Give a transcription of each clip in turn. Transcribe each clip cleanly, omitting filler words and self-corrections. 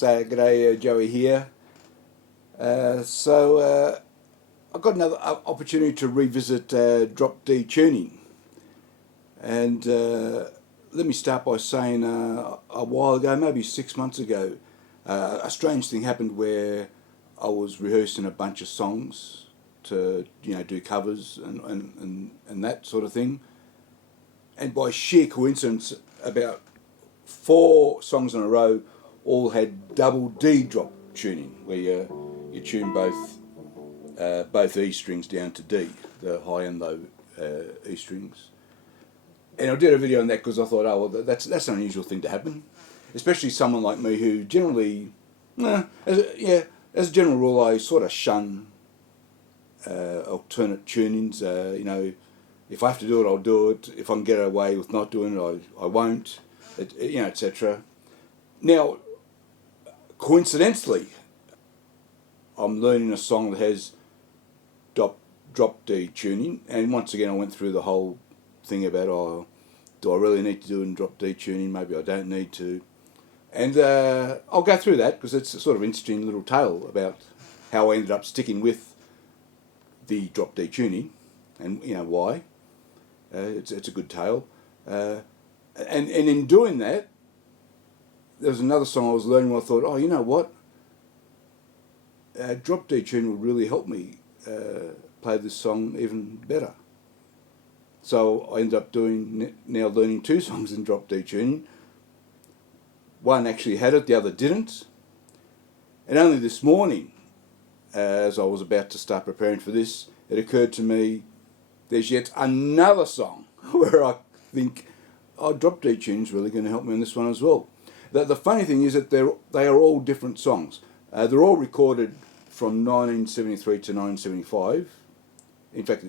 G'day, Joey here. I've got another opportunity to revisit drop D tuning. And let me start by saying a while ago, maybe 6 months ago, a strange thing happened where I was rehearsing a bunch of songs to do covers and that sort of thing. And by sheer coincidence, about 4 songs in a row all had double D drop tuning, where you tune both E strings down to D, the high and low E strings. And I did a video on that because I thought, oh well, that's an unusual thing to happen, especially someone like me who generally, as a general rule, I sort of shun alternate tunings. If I have to do it, I'll do it. If I can get away with not doing it, I won't. Etc. Now, coincidentally, I'm learning a song that has drop D tuning, and once again I went through the whole thing about, do I really need to do it in drop D tuning? Maybe I don't need to. And I'll go through that because it's a sort of interesting little tale about how I ended up sticking with the drop D tuning, and why. It's a good tale. And in doing that, there was another song I was learning where I thought, you know what? Drop D tuning would really help me play this song even better. So I ended up now learning 2 songs in drop D tuning. One actually had it, the other didn't. And only this morning, as I was about to start preparing for this, it occurred to me there's yet another song where I think, drop D tuning's really going to help me on this one as well. The funny thing is that they are all different songs. They're all recorded from 1973 to 1975. In fact,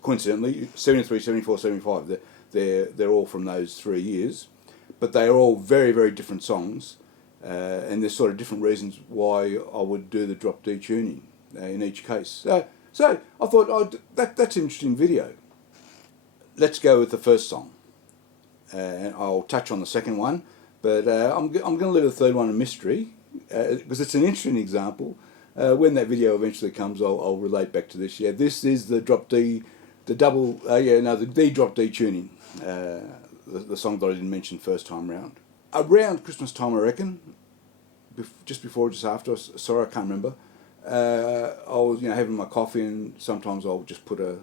coincidentally, 73, 74, 75. They're all from those 3 years, but they are all very, very different songs, and there's sort of different reasons why I would do the drop D tuning in each case. So I thought, that's an interesting video. Let's go with the first song. And I'll touch on the second one, but I'm going to leave the third one a mystery because it's an interesting example. When that video eventually comes, I'll relate back to this. Yeah, this is the drop D, the D drop D tuning, the song that I didn't mention first time round. Around Christmas time, I reckon, just before or just after, sorry, I can't remember. I was having my coffee, and sometimes I'll just put a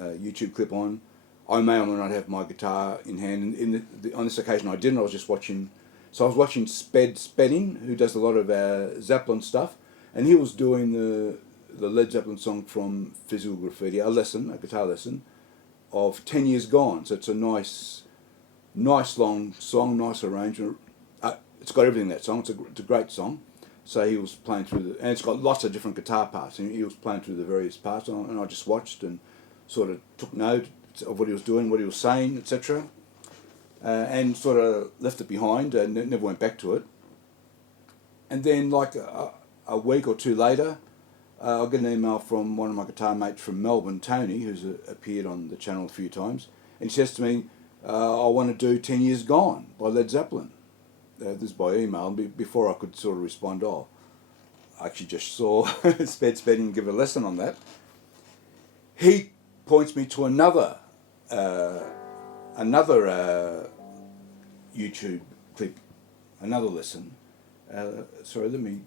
YouTube clip on. I may or may not have my guitar in hand. On this occasion I didn't. I was just watching. So I was watching Spedding, who does a lot of Zeppelin stuff, and he was doing the Led Zeppelin song from Physical Graffiti, a guitar lesson, of 10 Years Gone. So it's a nice long song, nice arrangement. It's got everything in that song. It's a great song. So he was playing through and it's got lots of different guitar parts, and he was playing through the various parts, and I just watched and sort of took note of what he was doing, what he was saying, etc. And sort of left it behind and never went back to it. And then like a week or 2 later, I get an email from one of my guitar mates from Melbourne, Tony, who's appeared on the channel a few times, and he says to me, I want to do 10 Years Gone by Led Zeppelin. This is by email. Before I could sort of respond, I actually just saw Spedding give a lesson on that. He points me to another YouTube clip, another lesson. Sorry, let me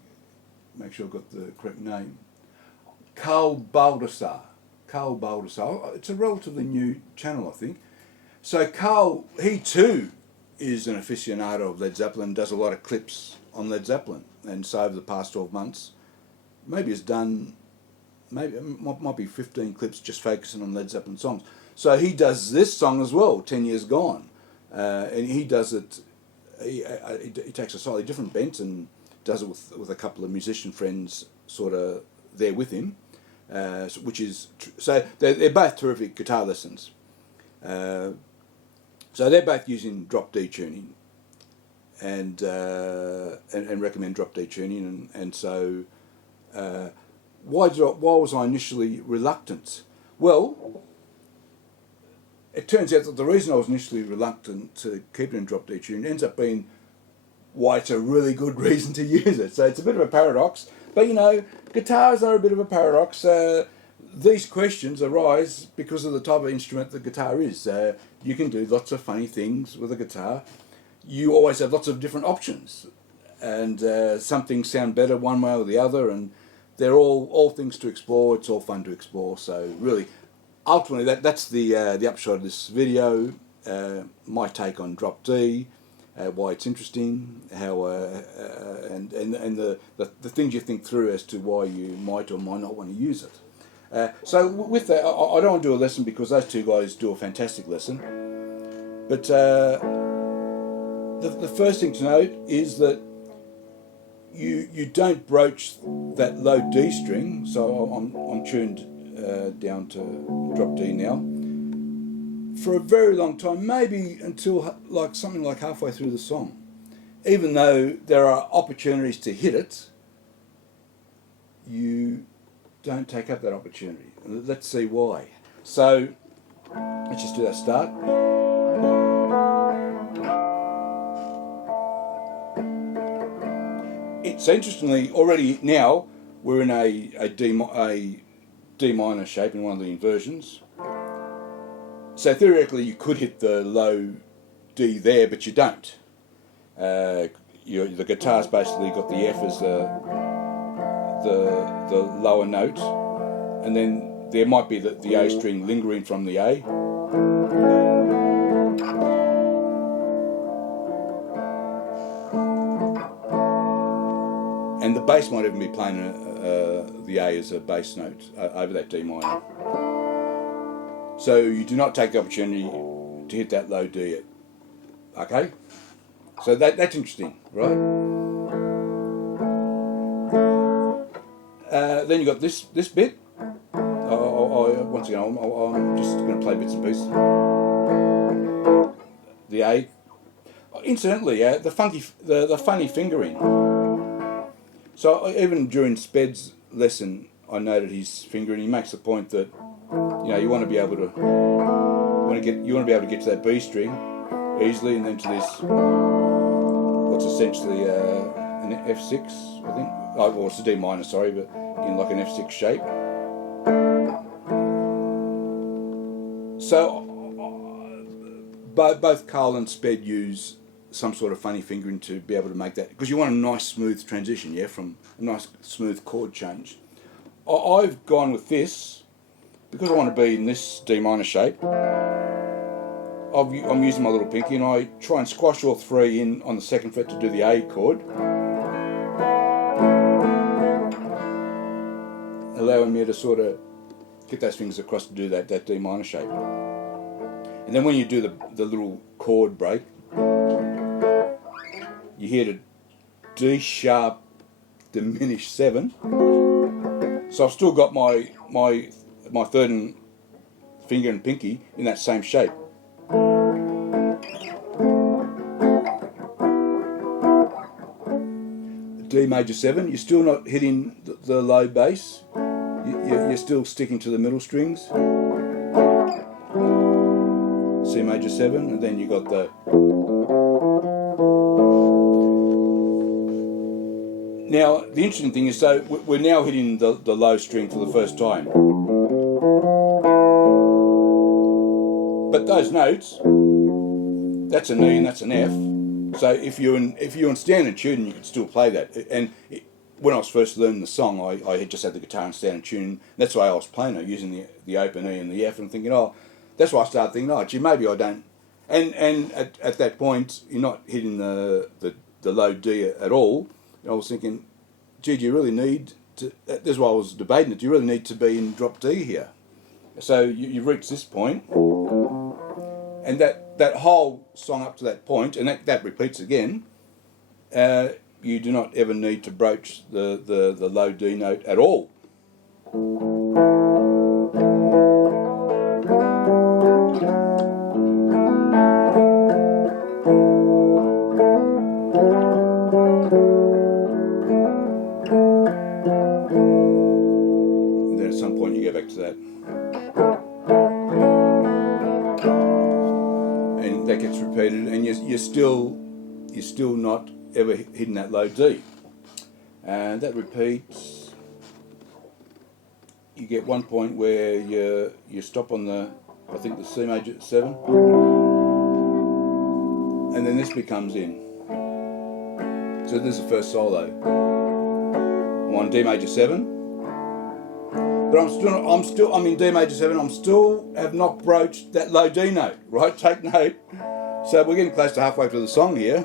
make sure I've got the correct name. Carl Baldassar. It's a relatively new channel, I think. So Carl, he too is an aficionado of Led Zeppelin, does a lot of clips on Led Zeppelin, and so over the past 12 months, maybe has done, maybe it might be 15 clips just focusing on Led Zeppelin songs. So he does this song as well, 10 Years Gone, and he does it, he takes a slightly different bent and does it with a couple of musician friends sort of there with him, so they're both terrific guitar lessons. So they're both using drop D tuning, and recommend drop D tuning, and so why was I initially reluctant? Well, it turns out that the reason I was initially reluctant to keep it in drop D tuning ends up being why it's a really good reason to use it. So it's a bit of a paradox. But you know, guitars are a bit of a paradox. These questions arise because of the type of instrument the guitar is. You can do lots of funny things with a guitar. You always have lots of different options, and some things sound better one way or the other, and they're all things to explore. It's all fun to explore. So really, ultimately, that's the upshot of this video. My take on drop D, why it's interesting, how and the things you think through as to why you might or might not want to use it. So with that, I don't want to do a lesson because those two guys do a fantastic lesson. But the first thing to note is that you don't broach that low D string. So I'm tuned down to drop D now for a very long time, maybe until like something like halfway through the song. Even though there are opportunities to hit it, you don't take up that opportunity. Let's see why. So let's just do that start. So interestingly, already now we're in a D minor shape in one of the inversions. So theoretically you could hit the low D there, but you don't. The guitar's basically got the F as the lower note, and then there might be the A string lingering from the A. And the bass might even be playing the A as a bass note over that D minor. So you do not take the opportunity to hit that low D. Okay? So that's interesting, right? Then you got this bit. Once again, I'm just going to play bits and pieces. The A. Incidentally, the funny fingering. So even during Sped's lesson, I noted his fingering. He makes the point that you want to be able to get to that B string easily, and then to this what's essentially an F6, I think. Oh, well, it's a D minor, sorry, but in like an F6 shape. So both Carl and Sped use some sort of funny fingering to be able to make that, because you want a nice smooth transition, from a nice smooth chord change. I've gone with this because I want to be in this D minor shape. I'm using my little pinky, and I try and squash all three in on the second fret to do the A chord, allowing me to sort of get those fingers across to do that D minor shape. And then when you do the little chord break, you hear the D sharp diminished 7. So I've still got my third finger and pinky in that same shape. D major 7, you're still not hitting the low bass. You're still sticking to the middle strings. C major 7, and then you got the. Now the interesting thing is, so we're now hitting the low string for the first time. But those notes, that's an E and that's an F. So if you're in standard tuning, you could still play that. And when I was first learning the song, I had just had the guitar in standard tuning. That's why I was playing it, using the open E and the F, and thinking, that's why I started thinking, gee, maybe I don't. And at that point, you're not hitting the low D at all. I was thinking, gee, do you really need to? That's why I was debating it. Do you really need to be in drop D here? So you've reached this point, and that whole song up to that point, and that repeats again. You do not ever need to broach the low D note at all. And then at some point you go back to that. And that gets repeated, and you're still not ever hidden that low D. And that repeats. You get one point where you stop on the, I think the C major 7, and then this becomes in. So this is the first solo. I'm on D major 7, but I'm in D major 7. I'm still have not broached that low D note. Right, take note. So we're getting close to halfway through the song here.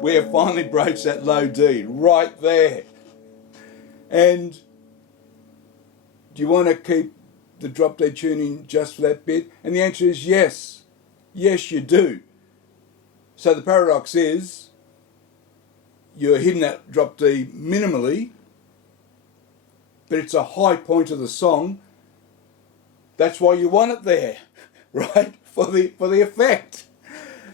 We have finally broached that low D right there. And do you want to keep the drop D tuning just for that bit? And the answer is yes. Yes, you do. So the paradox is you're hitting that drop D minimally, but it's a high point of the song. That's why you want it there, right? For the effect.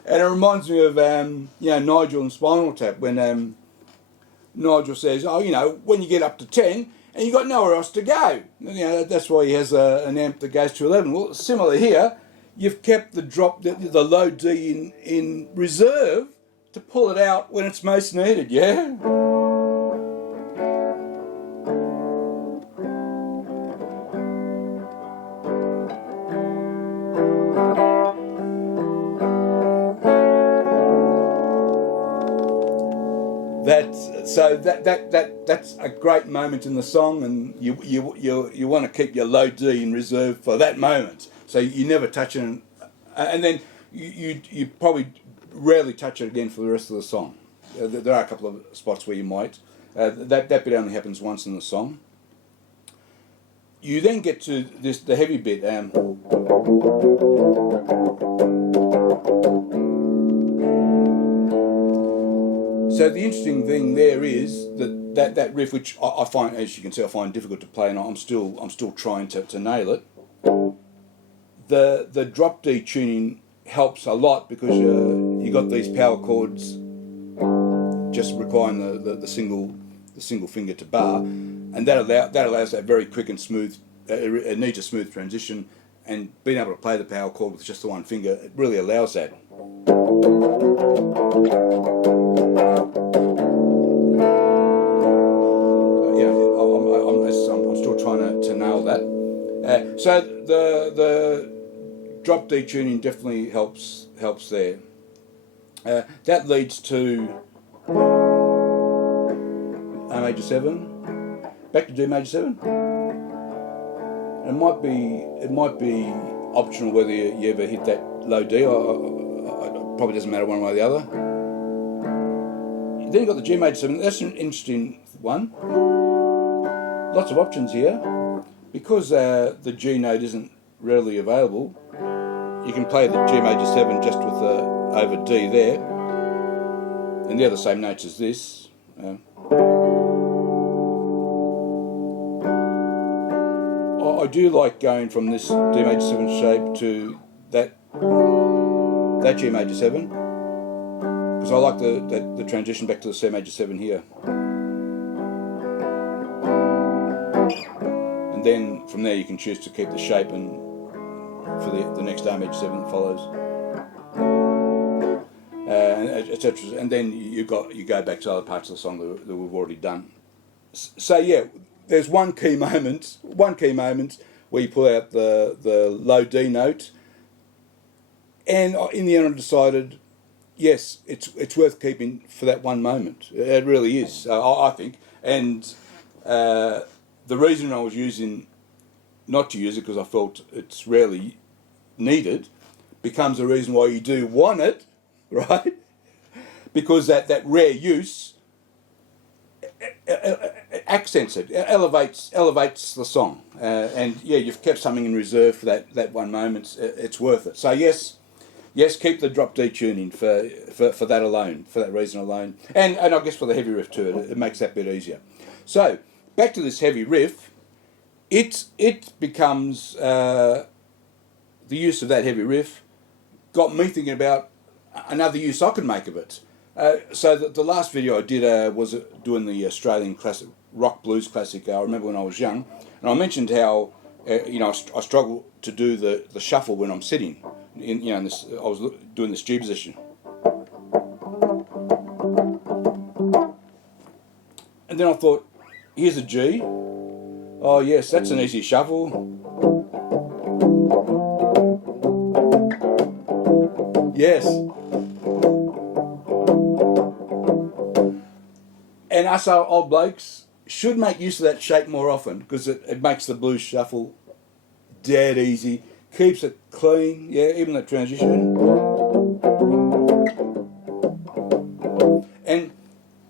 And it reminds me of Nigel and Spinal Tap when Nigel says, when you get up to 10 and you've got nowhere else to go. That's why he has an amp that goes to 11. Well, similar here, you've kept the low D in reserve to pull it out when it's most needed, yeah? That's a great moment in the song, and you want to keep your low D in reserve for that moment. So you never touch it, and then you probably rarely touch it again for the rest of the song. There are a couple of spots where you might. That bit only happens once in the song. You then get to the heavy bit. So the interesting thing there is that riff, which I find, as you can see, I find difficult to play, and I'm still trying to nail it. The drop D tuning helps a lot because you got these power chords just requiring the single finger to bar, and that allows that very quick and smooth. It needs a smooth transition, and being able to play the power chord with just the one finger, it really allows that. I'm still trying to nail that. So the drop D tuning definitely helps there. That leads to A major 7, back to D major 7. It might be optional whether you ever hit that low D. It probably doesn't matter one way or the other. Then you've got the G major 7. That's an interesting one. Lots of options here. Because the G note isn't readily available, you can play the G major 7 just with the over D there, and they're the same notes as this. I do like going from this D major 7 shape to that G major 7, because I like the transition back to the C major 7 here. And then from there you can choose to keep the shape and for the next A major 7 that follows, etc. And then you go back to other parts of the song that we've already done. So yeah, there's one key moment where you pull out the low D note, and in the end I decided, yes, it's worth keeping for that one moment. It really is, I think. And the reason I was using not to use it, because I felt it's rarely needed, becomes a reason why you do want it, right? Because that rare use accents it, elevates the song, and yeah, you've kept something in reserve for that one moment. It's worth it. So yes, keep the drop D tuning for that alone, for that reason alone, and I guess for the heavy riff too. It makes that bit easier. So back to this heavy riff, it becomes the use of that heavy riff got me thinking about another use I could make of it. So the last video I did was doing the Australian classic rock blues classic. I remember when I was young, and I mentioned how I struggle to do the shuffle when I'm sitting. I was doing this G position, and then I thought, here's a G. Oh yes, that's an easy shuffle. Yes. And us old blokes should make use of that shape more often, because it makes the blues shuffle dead easy, keeps it clean, yeah, even that transition. And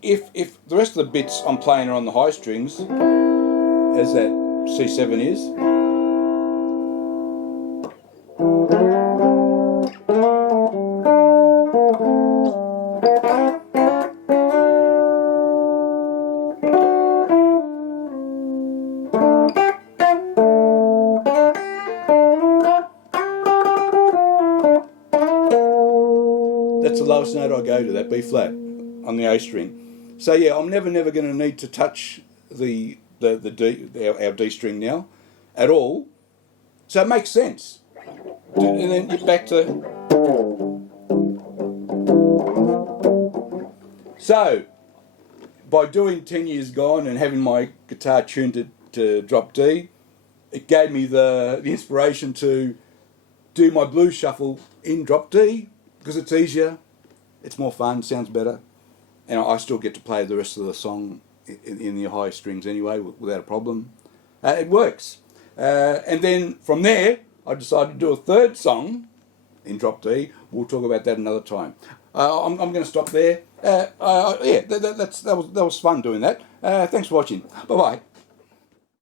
if the rest of the bits I'm playing are on the high strings, as that C7 is, that's the lowest note I go to, that B flat on the A string. So yeah, I'm never going to need to touch the D, our D string now, at all. So it makes sense. And then you're back to. So by doing 10 Years Gone and having my guitar tuned to drop D, it gave me the inspiration to do my blues shuffle in drop D, because it's easier, it's more fun, sounds better, and I still get to play the rest of the song in the high strings anyway without a problem. It works. And then from there, I decided to do a third song in drop D. We'll talk about that another time. I'm going to stop there. Yeah, that was fun doing that. Thanks for watching. Bye bye.